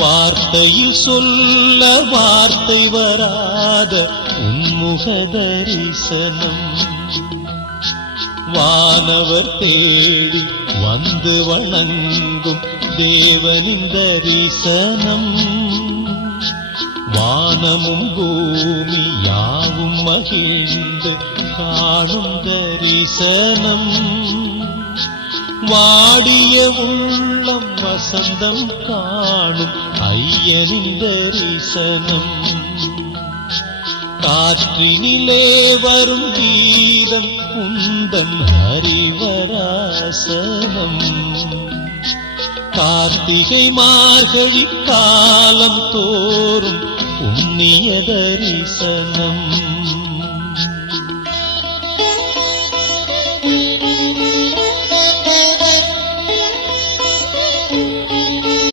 வார்த்தையில் சொல்ல வார்த்தை வராத உன்முக தரிசனம் வானவர் தேடி வந்து வணங்கும் தேவனின் தரிசனம் வானமும் பூமி யாவும் மகிழ்ந்து காணும் தரிசனம் வாடிய உள்ளம் வசந்தம் காணும் ஐயனின் தரிசனம் காற்றினிலே வரும் கீதம் உந்தன் ஹரிவராசனம் கார்த்திகை மார்கழி காலம் தோறும் புண்ணிய தரிசனம்